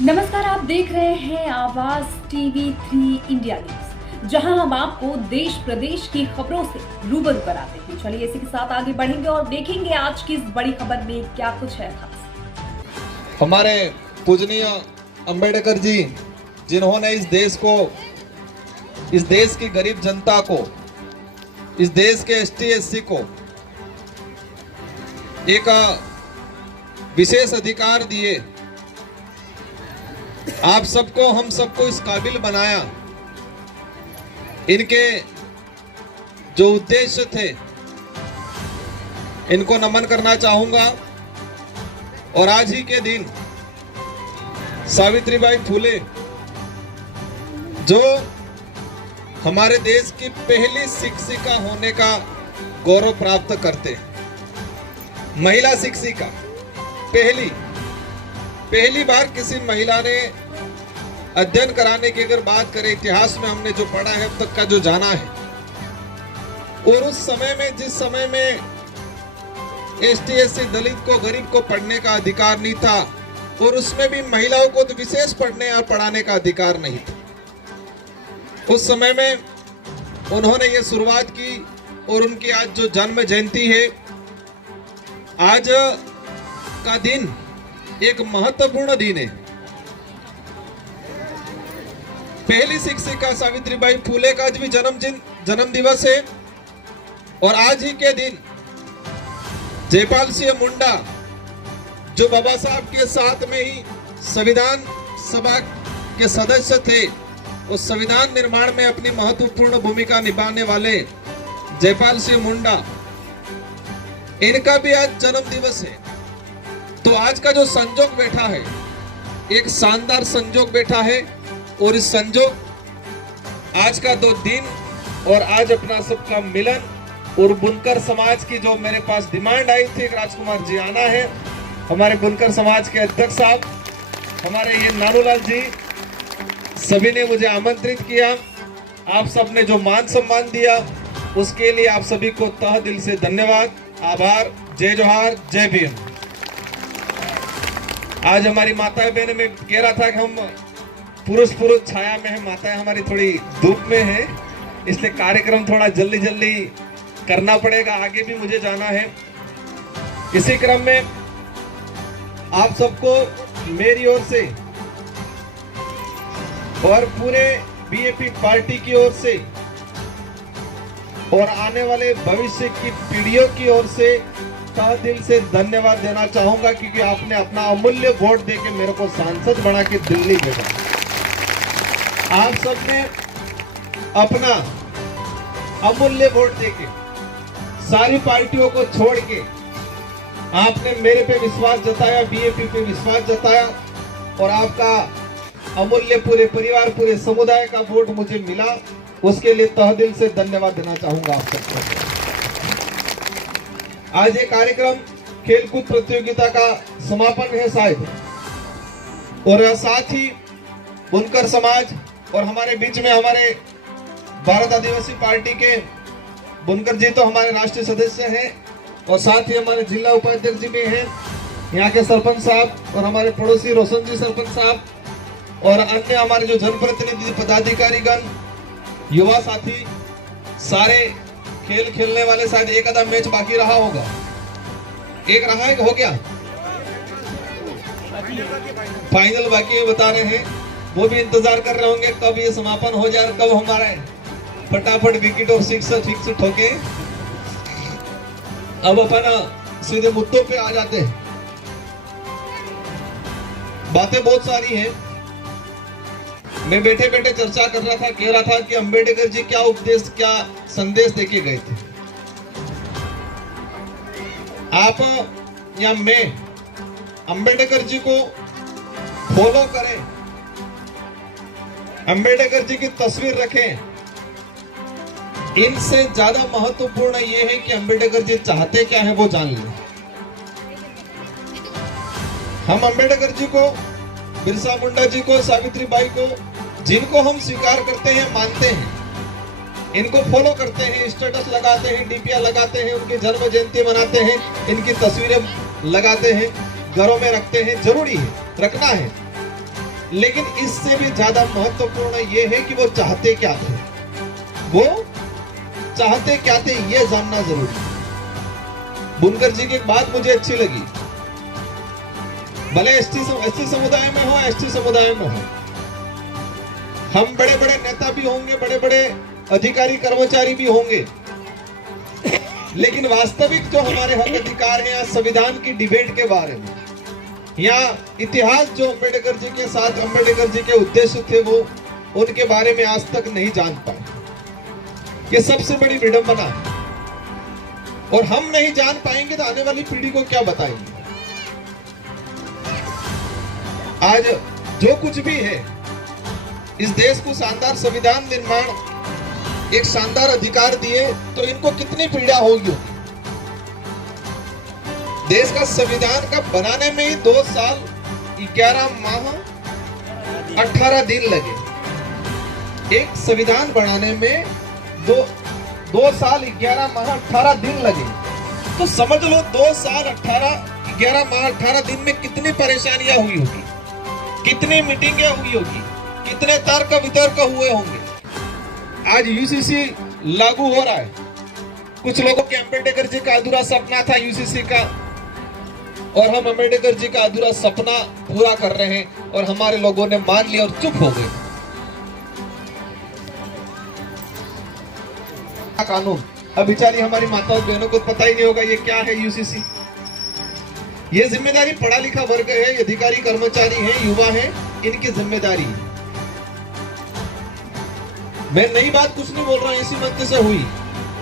नमस्कार, आप देख रहे हैं आवाज टीवी 3 इंडिया न्यूज, जहां हम आपको देश प्रदेश की खबरों से रूबरू कराते हैं। चलिए इसी के साथ आगे बढ़ेंगे और देखेंगे आज की इस बड़ी खबर में क्या कुछ है खास। हमारे पूजनीय अंबेडकर जी, जिन्होंने इस देश को, इस देश की गरीब जनता को, इस देश के ST/SC को एक विशेष अधिकार दिए, आप सबको, हम सबको इस काबिल बनाया। इनके जो उद्देश्य थे, इनको नमन करना चाहूंगा। और आज ही के दिन सावित्रीबाई फुले, जो हमारे देश की पहली शिक्षिका होने का गौरव प्राप्त करते, महिला शिक्षिका, पहली बार किसी महिला ने अध्ययन कराने की अगर बात करें, इतिहास में हमने जो पढ़ा है, अब तक का जो जाना है, और उस समय में, जिस समय में ST/SC दलित को, गरीब को पढ़ने का अधिकार नहीं था, और उसमें भी महिलाओं को तो विशेष पढ़ने और पढ़ाने का अधिकार नहीं था, उस समय में उन्होंने ये शुरुआत की। और उनकी आज जो जन्म जयंती है, आज का दिन एक महत्वपूर्ण दिन है। पहली शिक्षिका सावित्रीबाई फुले का आज भी जन्म दिवस है। और आज ही के दिन जयपाल सिंह मुंडा, जो बाबा साहब के साथ में ही संविधान सभा के सदस्य थे, उस संविधान निर्माण में अपनी महत्वपूर्ण भूमिका निभाने वाले जयपाल सिंह मुंडा, इनका भी आज जन्म दिवस है। तो आज का जो संजोग बैठा है, एक शानदार संजोग बैठा है। और इस संजोग, आज का दो दिन और आज अपना सबका मिलन, और बुनकर समाज की जो मेरे पास डिमांड आई थी, राजकुमार जी आना है, हमारे बुनकर समाज के अध्यक्ष साहब, हमारे ये नानूलाल जी, सभी ने मुझे आमंत्रित किया। आप सब ने जो मान सम्मान दिया, उसके लिए आप सभी को तह दिल से धन्यवाद, आभार। जय जोहार, जय भीम। आज हमारी माताएं बहनें, में कह रहा था कि हम पुरुष छाया में है, माताएं हमारी थोड़ी धूप में है, इसलिए कार्यक्रम थोड़ा जल्दी करना पड़ेगा, आगे भी मुझे जाना है। इसी क्रम में आप सबको मेरी ओर से और पूरे BJP पार्टी की ओर से और आने वाले भविष्य की पीढ़ियों की ओर से तहे दिल से धन्यवाद देना चाहूंगा, क्योंकि आपने अपना अमूल्य वोट देके मेरे को सांसद बना के दिल्ली भेजा। आप सबने अपना अमूल्य वोट देके, सारी पार्टियों को छोड़ के आपने मेरे पे विश्वास जताया, BJP पे विश्वास जताया, और आपका अमूल्य पूरे परिवार, पूरे समुदाय का वोट मुझे मिला, उसके लिए तहे दिल से धन्यवाद देना चाहूंगा आप सबको। आज ये कार्यक्रम खेलकूद प्रतियोगिता का समापन है शायद, और साथ ही बुनकर समाज और हमारे बीच में हमारे भारत आदिवासी पार्टी के बुनकर जी तो हमारे राष्ट्रीय सदस्य हैं, और साथ ही हमारे जिला उपाध्यक्ष जी भी हैं, यहाँ के सरपंच साहब और हमारे पड़ोसी रोशन जी सरपंच साहब, और अन्य हमारे जो जनप्रतिनिधि पदाधिकारीगण, युवा साथी, सारे खेल खेलने वाले। शायद एक आधा मैच बाकी रहा होगा, एक रहा है, हो गया फाइनल बाकी है, बता रहे हैं, वो भी इंतजार कर रहे होंगे कब ये समापन हो जाए, कब हमारा फटाफट विकेट और सिक्स ठोके। अब अपन सीधे मुद्दों पे आ जाते हैं। बातें बहुत सारी हैं, मैं बैठे बैठे चर्चा कर रहा था, कह रहा था कि अंबेडकर जी क्या उपदेश, क्या संदेश देके गए थे। आप या मैं अंबेडकर जी को फॉलो करें, अंबेडकर जी की तस्वीर रखें, इनसे ज्यादा महत्वपूर्ण यह है कि अंबेडकर जी चाहते क्या है वो जान लें। हम अंबेडकर जी को, बिरसा मुंडा जी को, सावित्रीबाई को, जिनको हम स्वीकार करते हैं, मानते हैं, इनको फॉलो करते हैं, स्टेटस लगाते हैं, DPR लगाते हैं, उनकी जन्म जयंती मनाते हैं, इनकी तस्वीरें लगाते हैं, घरों में रखते हैं, जरूरी है, रखना है। लेकिन इससे भी ज्यादा महत्वपूर्ण ये है कि वो चाहते क्या थे, वो चाहते क्या थे ये जानना जरूरी है। बुनकर जी की एक बात मुझे अच्छी लगी, भले एसटी समुदाय में हो, एसटी समुदाय में हो, हम बड़े बड़े नेता भी होंगे, बड़े बड़े अधिकारी कर्मचारी भी होंगे, लेकिन वास्तविक जो हमारे हक अधिकार हैं या संविधान की डिबेट के बारे में या इतिहास जो अंबेडकर जी के साथ अंबेडकर जी के उद्देश्य थे वो उनके बारे में आज तक नहीं जान पाए। ये सबसे बड़ी विडंबना है और हम नहीं जान पाएंगे तो आने वाली पीढ़ी को क्या बताएंगे। आज जो कुछ भी है, इस देश को शानदार संविधान निर्माण, एक शानदार अधिकार दिए, तो इनको कितनी पीड़ा होगी। देश का संविधान का बनाने में ही 2 साल 11 माह 18 दिन लगे। एक संविधान बनाने में 2 साल 11 माह 18 दिन लगे, तो समझ लो 2 साल 11 माह 18 दिन में कितनी परेशानियां हुई होगी, कितनी मीटिंगें हुई होगी, कितने तर्क वितर्क हुए होंगे। आज यूसीसी लागू हो रहा है, कुछ लोगों के अंबेडकर जी का अधूरा सपना था यूसीसी का, और हम अंबेडकर जी का अधूरा सपना पूरा कर रहे हैं और हमारे लोगों ने मान लिया और चुप हो गए। कानून, अब बेचारी हमारी माताओं बहनों को पता ही नहीं होगा ये क्या है यूसीसी। ये जिम्मेदारी पढ़ा लिखा वर्ग है, अधिकारी कर्मचारी है, युवा है, इनकी जिम्मेदारी है। मैं नई बात कुछ नहीं बोल रहा हूं, इसी मंत्र से हुई।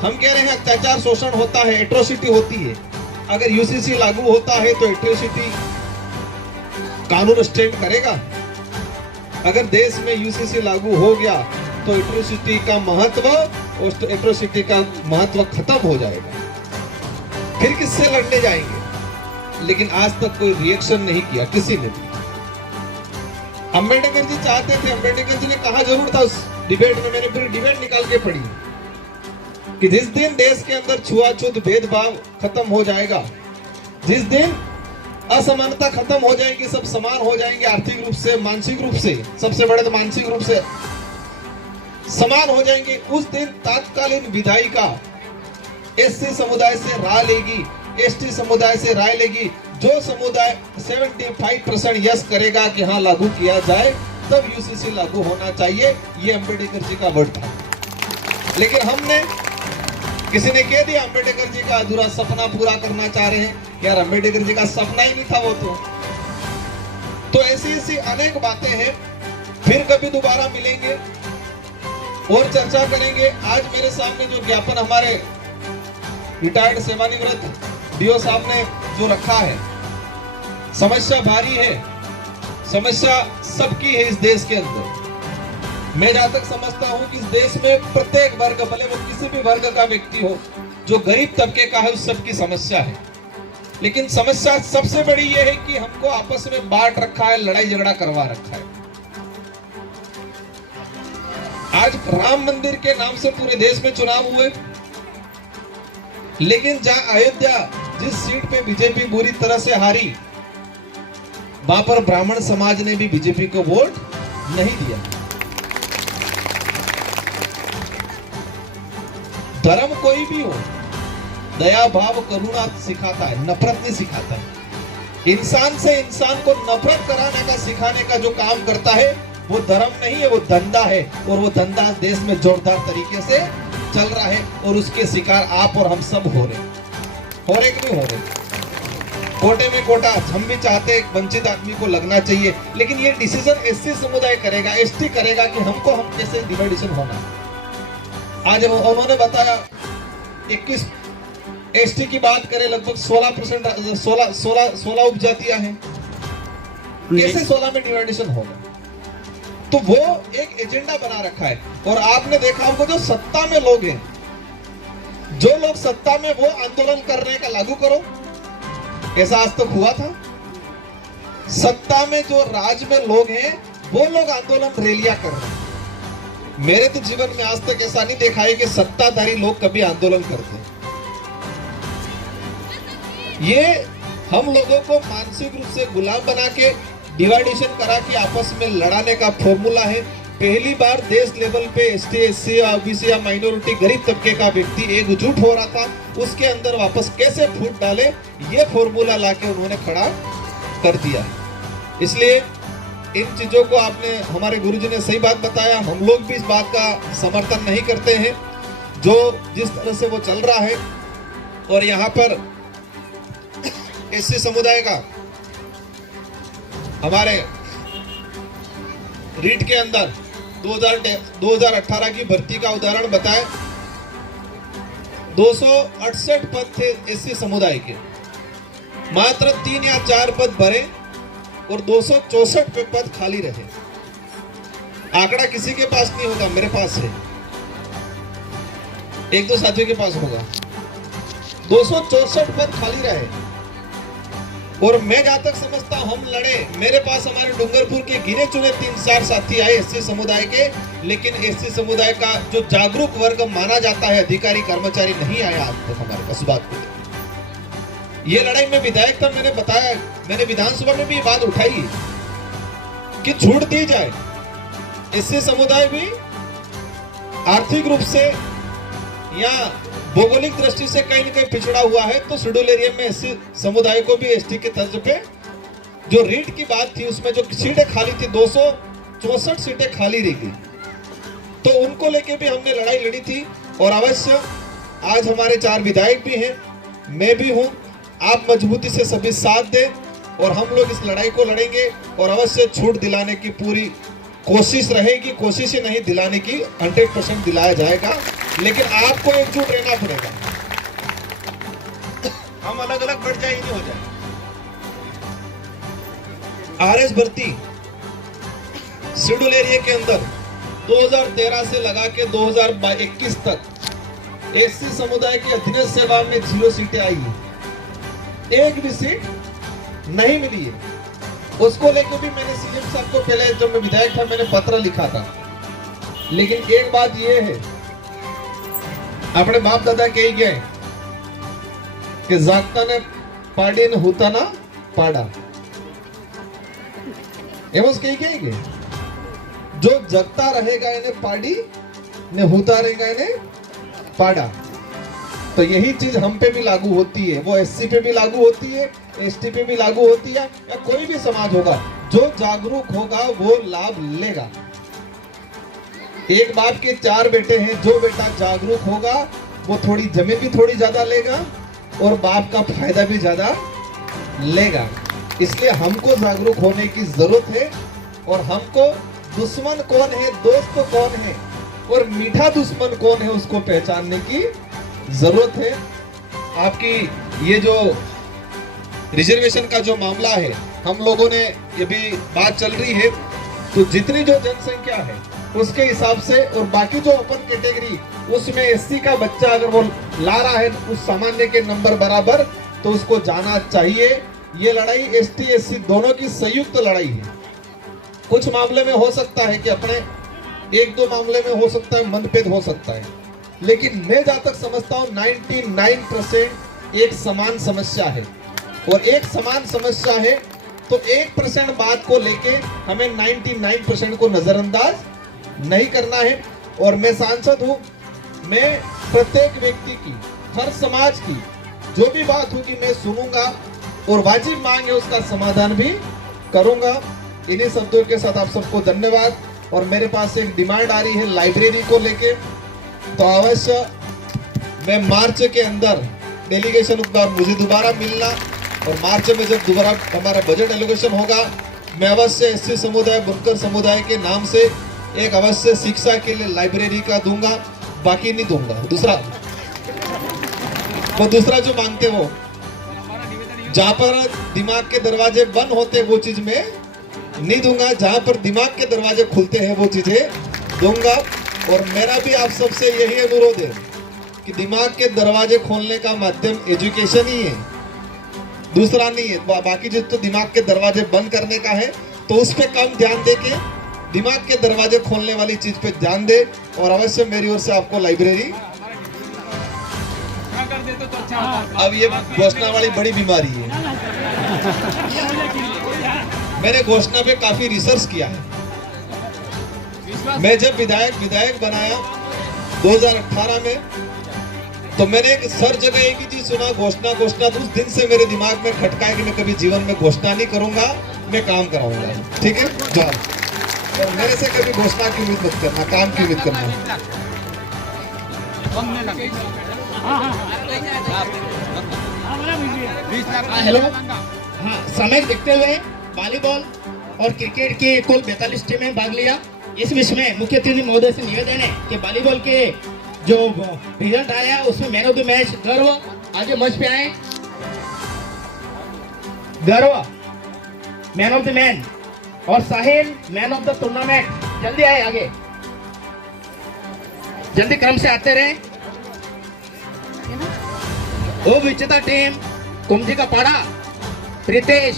हम कह रहे हैं अत्याचार शोषण होता है, एट्रोसिटी होती है। अगर यूसीसी लागू होता है तो एट्रोसिटी कानून स्टैंड करेगा। अगर देश में यूसीसी लागू हो गया तो एट्रोसिटी का महत्व खत्म हो जाएगा। फिर किससे लड़ने जाएंगे? लेकिन आज तक कोई रिएक्शन नहीं किया किसी ने भी। अंबेडकर जी चाहते थे, अंबेडकर जी ने कहा जरूर था उस डिबेट में, मैंने फिर डिबेट निकाल के पढ़ी, कि जिस दिन देश के अंदर छुआछूत भेदभाव खत्म हो जाएगा, जिस दिन असमानता खत्म हो जाएगी, सब समान हो जाएंगे, आर्थिक रूप से, मानसिक रूप से, सबसे बड़े तो मानसिक रूप से समान हो जाएंगे, उस दिन तात्कालीन विधायिका एससी समुदाय से राय लेगी, एसटी समुदाय से राय लेगी। जो समुदाय 75% यस करेगा कि हाँ लागू किया जाए, तब यूसीसी लागू होना चाहिए। ये अंबेडकर जी का वर्ड था। लेकिन हमने, किसी ने कह दिया अंबेडकर जी का अधूरा सपना पूरा करना चाह रहे हैं। यार अंबेडकर जी का सपना ही नहीं था वो तो ऐसी अनेक बातें हैं। फिर कभी दोबारा मिलेंगे और चर्चा करेंगे। आज मेरे सामने जो ज्ञापन हमारे रिटायर्ड सेवानिवृत्त डीओ साहब ने जो रखा है, समस्या भारी है, समस्या सबकी है इस देश के अंदर। मैं जहां तक समझता हूं कि इस देश में प्रत्येक वर्ग, भले वो किसी भी वर्ग का व्यक्ति हो, जो गरीब तबके का है, उस सबकी समस्या है। लेकिन समस्या सबसे बड़ी ये है कि हमको आपस में बांट रखा है, लड़ाई झगड़ा करवा रखा है। आज राम मंदिर के नाम से पूरे देश में चुनाव हुए, लेकिन जहां अयोध्या, जिस सीट पे बीजेपी बुरी तरह से हारी, वहां पर ब्राह्मण समाज ने भी बीजेपी को वोट नहीं दिया। धर्म कोई भी हो, दया भाव करुणा सिखाता है, नफरत नहीं सिखाता है। इंसान से इंसान को नफरत कराने का, सिखाने का जो काम करता है, वो धर्म नहीं है, वो धंधा है। और वो धंधा देश में जोरदार तरीके से चल रहा है और उसके शिकार आप और हम सब हो रहे कि नहीं हो रहे। कोटे में कोटा हम भी चाहते हैं, वंचित आदमी को लगना चाहिए, लेकिन ये डिसीजन एससी समुदाय करेगा, एसटी करेगा कि हमको हम कैसे डिवाइडेशन होना। आज उन्होंने बताया 21 एसटी की बात करें, लगभग 16% 16 उपजातियां हैं, कैसे 16 में डिवाइडेशन होगा? तो वो एक एजेंडा बना रखा है। और आपने देखा होगा जो सत्ता में लोग हैं, जो लोग सत्ता में, वो आंदोलन करने का लागू करो, ऐसा आज तक हुआ था? सत्ता में जो राज में लोग हैं, वो लोग आंदोलन रैलियां कर रहे हैं। मेरे तो जीवन में आज तक ऐसा नहीं देखा है कि सत्ताधारी लोग कभी आंदोलन करते हैं। ये हम लोगों को मानसिक रूप से गुलाम बना के डिवाइडेशन करा कि आपस में लड़ाने का फॉर्मूला है। पहली बार देश लेवल पे एसटी, एससी, ओबीसी या माइनॉरिटी गरीब तबके का व्यक्ति एकजुट हो रहा था, उसके अंदर वापस कैसे फूट डाले ये फॉर्मूला लाके उन्होंने खड़ा कर दिया। इसलिए इन चीजों को आपने, हमारे गुरुजी ने सही बात बताया, हम लोग भी इस बात का समर्थन नहीं करते हैं जो जिस तरह से वो चल रहा है। और यहाँ पर एससी समुदाय का हमारे रीट के अंदर 2018 की भर्ती का उदाहरण बताए। 268 पद थे एससी समुदाय के, मात्र 3 या 4 पद भरे और 264 पद खाली रहे। आंकड़ा किसी के पास नहीं होगा, मेरे पास है, एक दो साथियों के पास होगा। 264 पद खाली रहे और मैं जहां तक समझता हूं हम लड़े, मेरे पास हमारे डूंगरपुर के गिने चुने 3-4 साथी आए एससी समुदाय के, लेकिन एससी समुदाय का जो जागरूक वर्ग माना जाता है, अधिकारी कर्मचारी नहीं आया आज तक हमारे पास। बात को ये लड़ाई में विधायक था, मैंने बताया, मैंने विधानसभा में भी ये बात उठाई कि छूट दी जाए। एससी समुदाय भी आर्थिक रूप से या भौगोलिक दृष्टि से कहीं न कहीं पिछड़ा हुआ है, तो शेड्यूल एरिया में एससी समुदाय को भी एसटी के तर्ज पे जो रीट की बात थी उसमें जो सीटें खाली थी 264 सीटें खाली रह गई, तो उनको लेके भी हमने लड़ाई लड़ी थी। और अवश्य आज हमारे 4 विधायक भी हैं, मैं भी हूं, आप मजबूती से सभी साथ दें और हम लोग इस लड़ाई को लड़ेंगे और अवश्य छूट दिलाने की पूरी कोशिश रहेगी। कोशिश ही नहीं, दिलाने की 100% दिलाया जाएगा, लेकिन आपको एकजुट रहना पड़ेगा। हम अलग अलग बढ़ जाए नहीं हो जाए। आरएस भर्ती शेड्यूल एरिया के अंदर 2013 से लगा के 2021 तक एससी समुदाय की अधीनस्थ सेवा में 0 सीटें आई है, एक भी सीट नहीं मिली है। उसको लेकर भी मैंने सीएम साहब को पहले जब मैं विधायक था मैंने पत्र लिखा था। लेकिन एक बात ये है, अपने बाप दादा कही गए कि जागता ने पाड़ी ने होता ना पाड़ा, एवं कही गए जो जगता रहेगा इन्हें पाड़ी ने होता रहेगा इन्हें पाड़ा। तो यही चीज हम पे भी लागू होती है, वो एससी पे भी लागू होती है, एसटी पे भी लागू होती है, या कोई भी समाज होगा जो जागरूक होगा वो लाभ लेगा। एक बाप के 4 बेटे हैं, जो बेटा जागरूक होगा वो थोड़ी जमीन भी थोड़ी ज्यादा लेगा और बाप का फायदा भी ज्यादा लेगा। इसलिए हमको जागरूक होने की जरूरत है और हमको दुश्मन कौन है, दोस्त कौन है और मीठा दुश्मन कौन है उसको पहचानने की जरूरत है। आपकी ये जो रिजर्वेशन का जो मामला है, हम लोगों ने ये भी बात चल रही है, तो जितनी जो जनसंख्या है उसके हिसाब से और बाकी जो ओपन कैटेगरी उसमें एससी का बच्चा अगर वो ला रहा है उस सामान्य के नंबर बराबर, तो उसको जाना चाहिए। ये लड़ाई एसटी एससी दोनों की संयुक्त लड़ाई है। कुछ मामले में हो सकता है कि अपने 1-2 मामले में हो सकता है मनभेद हो सकता है, लेकिन मैं जहां तक समझता हूं 99% एक समान समस्या है। और एक समान समस्या है तो 1% बात को लेके हमें 99% को नजरअंदाज नहीं करना है। और मैं सांसद हूं, मैं प्रत्येक व्यक्ति की, हर समाज की जो भी बात होगी मैं सुनूंगा और वाजिब मांग है उसका समाधान भी करूंगा। इन्हीं शब्दों के साथ आप सबको धन्यवाद। और मेरे पास एक डिमांड आ रही है लाइब्रेरी को लेके, तो अवश्य मैं मार्च के अंदर डेलीगेशन मुझे दोबारा मिलना, और मार्च में जब दोबारा हमारा बजट एलोकेशन होगा मैं अवश्य एससी समुदाय, बुनकर समुदाय के नाम से एक अवश्य शिक्षा के लिए लाइब्रेरी का दूंगा, बाकी नहीं दूंगा। दूसरा जो मांगते हो, जहां पर दिमाग के दरवाजे बंद होते वो चीज मैं नहीं दूंगा, जहां पर दिमाग के दरवाजे खुलते हैं वो चीजें दूंगा। और मेरा भी आप सबसे यही अनुरोध है कि दिमाग के दरवाजे खोलने का माध्यम एजुकेशन ही है, दूसरा नहीं है। बाकी चीज तो दिमाग के दरवाजे बंद करने का है, तो उस पर कम ध्यान देके दिमाग के दरवाजे खोलने वाली चीज पे ध्यान दे। और अवश्य मेरी ओर से आपको लाइब्रेरी, अब ये घोषणा वाली बड़ी बीमारी है। मैंने घोषणा पे काफी रिसर्च किया है। मैं जब विधायक बनाया 2018 में, तो मैंने एक सर जगह एक ही चीज सुना, घोषणा। तो उस दिन से मेरे दिमाग में खटका है कि मैं कभी जीवन में घोषणा नहीं करूंगा, मैं काम कराऊंगा। ठीक है, जाओ। तो मेरे से कभी घोषणा की उम्मीद मत करना, काम की उम्मीद करना। हेलो, हाँ, समय देखते हुए वॉलीबॉल और क्रिकेट की कुल 42 टीमें भाग लिया। इस विषय में मुख्य अतिथि महोदय से निवेदन है कि वॉलीबॉल के जो रिजल्ट आया उसमें मैन ऑफ द मैच गर्व आगे मंच पे आए। गर्व मैन ऑफ द मैन और साहिल मैन ऑफ द टूर्नामेंट। जल्दी आए आगे, जल्दी क्रम से आते रहे। वो विजेता टीम कुमजी का पाड़ा प्रीतेश,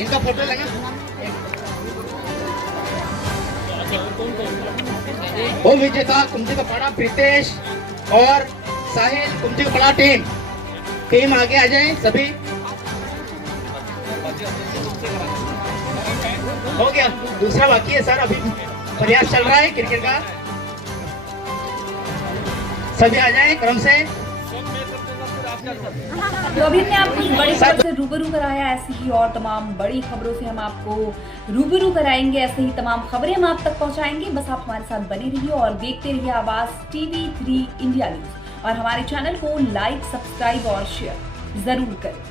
इनका फोटो लगा। वो विजेता कुमजी का पाड़ा प्रीतेश और साहिल कुमजी का पाड़ा टीम आगे आ जाए सभी। हो गया, दूसरा बाकी है सर, अभी प्रयास चल रहा है क्रिकेट का। सभी आ जाए क्रम से। तो अभी हमने आपको इस बड़ी खबर से रूबरू कराया, ऐसी ही और तमाम बड़ी खबरों से हम आपको रूबरू कराएंगे। ऐसे ही तमाम खबरें हम आप तक पहुंचाएंगे। बस आप हमारे साथ बने रहिए और देखते रहिए आवाज TV3 इंडिया न्यूज, और हमारे चैनल को लाइक, सब्सक्राइब और शेयर जरूर करें।